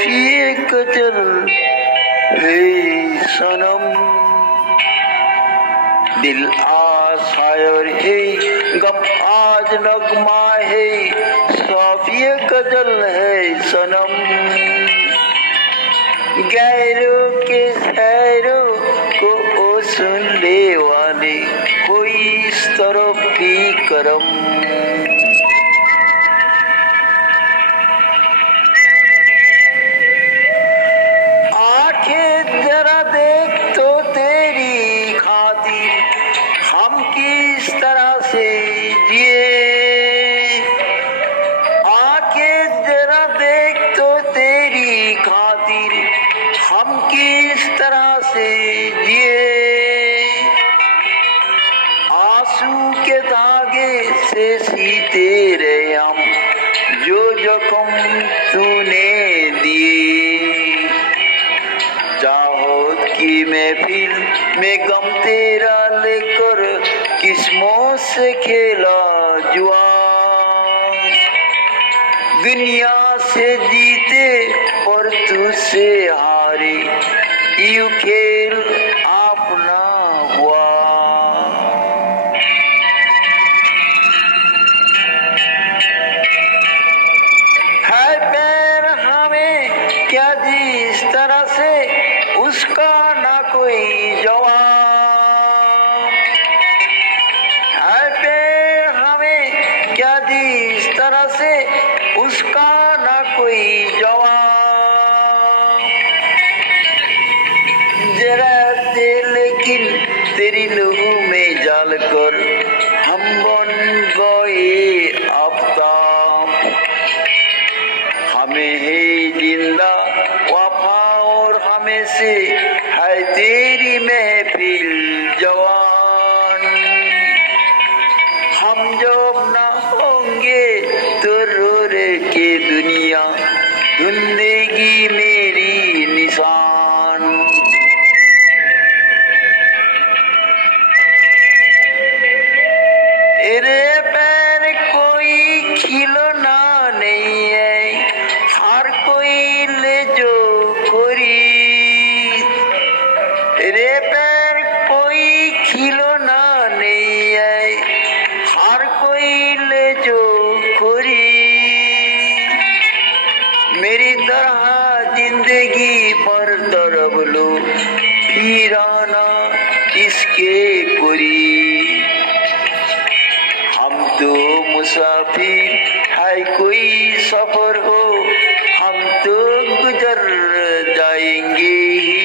सोफिए कचल है सनम, दिल आशायर है गम आज नगमा है, सोफिए कचल है सनम। गैरों के शहरों को ओ सुन ले वाले, कोई इस तरफ भी करम। सीते रहे हम जो जख्म तूने दिए, चाहत की महफिल में गम तेरा लेकर किस्मों से खेला जुआ। दुनिया से जीते और तुझसे हारे, यूं खेल अपना हुआ। क्या जिस तरह से उसका ना कोई जवाब है, पे हमें क्या जिस तरह से उसका ना कोई जवाब। जरा दे लेकिन तेरी लहू में जाल कर हम बन गए आफ्ताब, हमें है जिंदा वफा और हमें से है तेरी महफिल जवान। हम जब ना होंगे तो रो रे के दुनिया ढूंढेगी मेरी निशान। तेरे पैर कोई खिलौना नहीं है, हर कोई ले जो खोरी। तेरे पैर कोई खिलौना नहीं है, हर कोई ले जो खोरी। मेरी तरह जिंदगी पर तरफ लो फिराना इसके कोरी। हम तो मुसाफिर है कोई सफर हो, हम तो गुजर जाएंगे ही।